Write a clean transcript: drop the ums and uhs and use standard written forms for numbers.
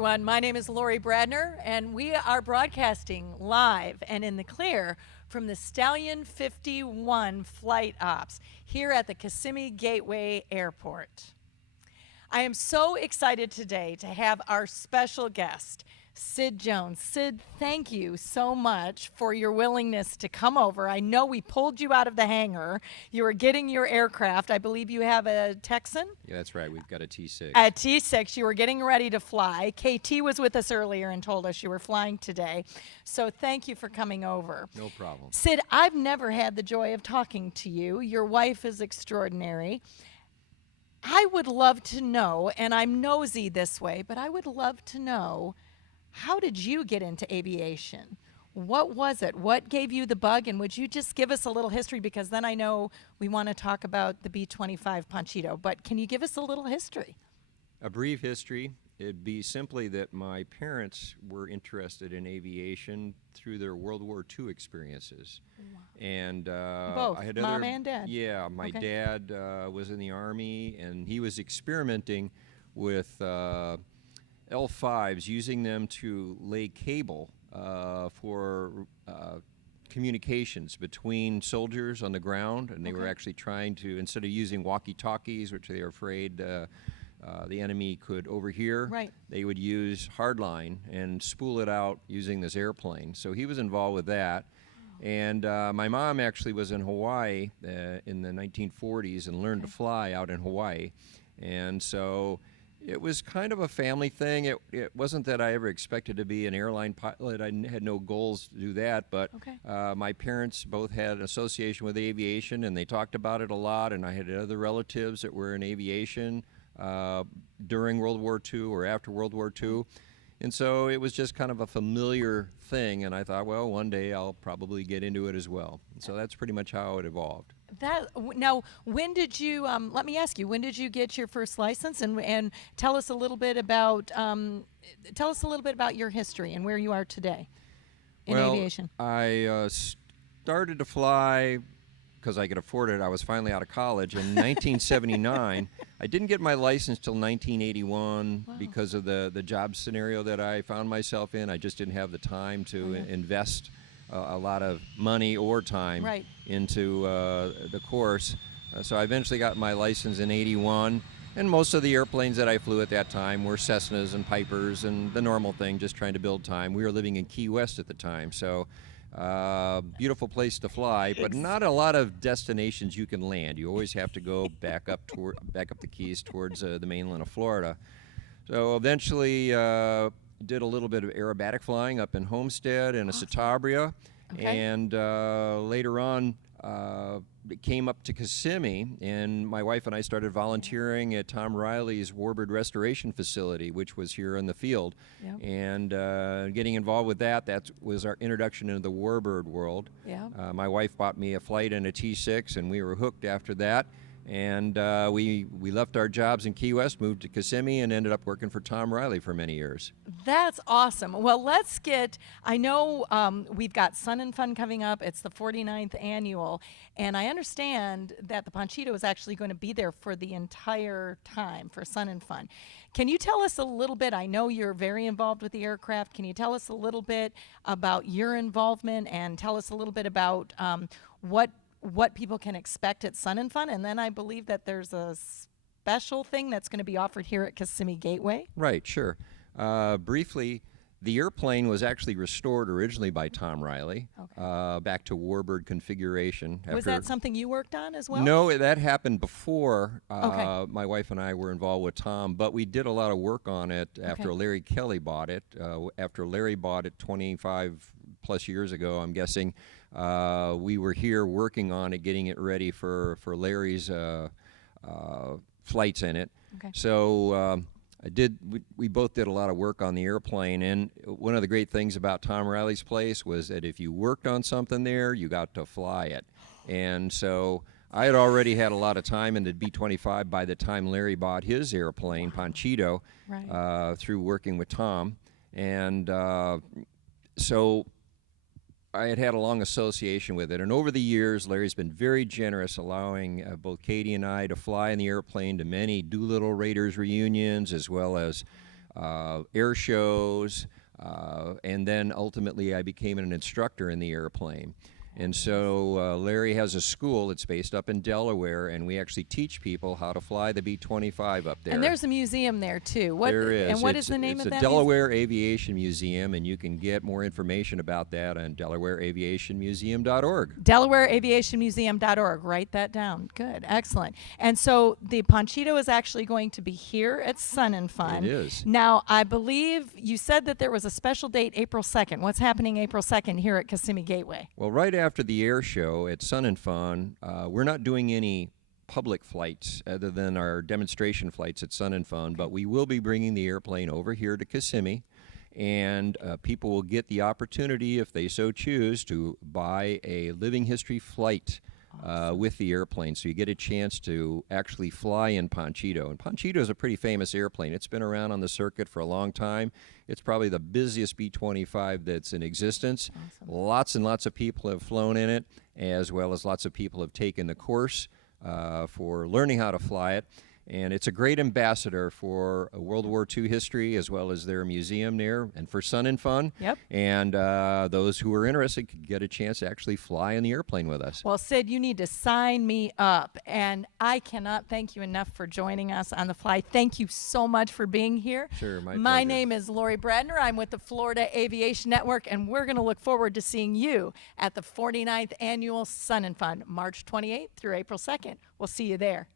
everyone. My name is Lori Bradner, and we are broadcasting live and in the clear from the Stallion 51 flight ops here at the Kissimmee Gateway Airport. I am so excited today to have our special guest, Syd Jones. Syd, thank you so much for your willingness to come over. I know we pulled you out of the hangar. You were getting your aircraft. I believe you have a Texan? Yeah, that's right. We've got a T6. A T6. You were getting ready to fly. KT was with us earlier and told us you were flying today. So thank you for coming over. No problem. Syd, I've never had the joy of talking to you. Your wife is extraordinary. I would love to know, and I'm nosy this way, but I would love to know, how did you get into aviation? What was it? What gave you the bug? And would you just give us a little history? Because then I know we want to talk about the B-25 Panchito. But can you give us a little history? A brief history. It'd be simply that my parents were interested in aviation through their World War II experiences. Wow. And both, I had Mom and Dad? Yeah, my dad was in the Army, and he was experimenting with L5s, using them to lay cable for communications between soldiers on the ground, and they were actually trying to, instead of using walkie-talkies, which they were afraid the enemy could overhear, they would use hardline and spool it out using this airplane. So he was involved with that. And my mom actually was in Hawaii in the 1940s and learned to fly out in Hawaii. And so it was kind of a family thing. It wasn't that I ever expected to be an airline pilot. I had no goals to do that, but my parents both had an association with aviation, and they talked about it a lot, and I had other relatives that were in aviation during World War II or after World War II. And so it was just kind of a familiar thing, and I thought, well, one day I'll probably get into it as well. And so that's pretty much how it evolved. Now, when did you? Let me ask you. When did you get your first license? And tell us a little bit about your history and where you are today in aviation. I started to fly because I could afford it. I was finally out of college in 1979. I didn't get my license till 1981 because of the job scenario that I found myself in. I just didn't have the time to invest a lot of money or time into the course. So I eventually got my license in 81, and most of the airplanes that I flew at that time were Cessnas and Pipers and the normal thing, just trying to build time. We were living in Key West at the time, so beautiful place to fly, but not a lot of destinations you can land. You always have to go back up the Keys towards the mainland of Florida. So eventually did a little bit of aerobatic flying up in Homestead and a Citabria, and later on came up to Kissimmee, and my wife and I started volunteering at Tom Riley's warbird restoration facility, which was here in the field, and getting involved with that was our introduction into the warbird world. My wife bought me a flight in a T6, and we were hooked after that. And we left our jobs in Key West, moved to Kissimmee, and ended up working for Tom Riley for many years. That's awesome. Well, I know we've got Sun and Fun coming up. It's the 49th annual, and I understand that the Panchito is actually going to be there for the entire time for Sun and Fun. Can you tell us a little bit? I know you're very involved with the aircraft. Can you tell us a little bit about your involvement, and tell us a little bit about what people can expect at Sun and Fun? And then I believe that there's a special thing that's going to be offered here at Kissimmee Gateway. Right, sure. Briefly, the airplane was actually restored originally by Tom Riley back to warbird configuration. Was that something you worked on as well? No, that happened before my wife and I were involved with Tom, but we did a lot of work on it after Larry Kelly bought it. After Larry bought it 25 plus years ago, I'm guessing, we were here working on it, getting it ready for Larry's flights in it. So we both did a lot of work on the airplane, and one of the great things about Tom Riley's place was that if you worked on something there, you got to fly it. And so I had already had a lot of time in the B-25 by the time Larry bought his airplane, Panchito, through working with Tom. And so I had a long association with it, and over the years, Larry's been very generous, allowing both Katie and I to fly in the airplane to many Doolittle Raiders reunions, as well as air shows, and then ultimately I became an instructor in the airplane. And so Larry has a school that's based up in Delaware, and we actually teach people how to fly the B-25 up there. And there's a museum there too. What, there is. And what is the name of that? It's a Delaware Aviation Museum, and you can get more information about that on DelawareAviationMuseum.org. DelawareAviationMuseum.org. Write that down. Good. Excellent. And so the Panchito is actually going to be here at Sun and Fun. It is. Now, I believe you said that there was a special date April 2nd. What's happening April 2nd here at Kissimmee Gateway? Well, right after the air show at Sun and Fun, we're not doing any public flights other than our demonstration flights at Sun and Fun, but we will be bringing the airplane over here to Kissimmee, and people will get the opportunity, if they so choose, to buy a living history flight with the airplane. So you get a chance to actually fly in Panchito. And Panchito is a pretty famous airplane. It's been around on the circuit for a long time. It's probably the busiest B-25 that's in existence. Awesome. Lots and lots of people have flown in it, as well as lots of people have taken the course for learning how to fly it. And it's a great ambassador for World War II history, as well as their museum there, and for Sun and Fun. Yep. And those who are interested could get a chance to actually fly in the airplane with us. Well, Syd, you need to sign me up. And I cannot thank you enough for joining us on the fly. Thank you so much for being here. Sure, my My pleasure. name is Lori Bradner. I'm with the Florida Aviation Network, and we're going to look forward to seeing you at the 49th Annual Sun and Fun, March 28th through April 2nd. We'll see you there.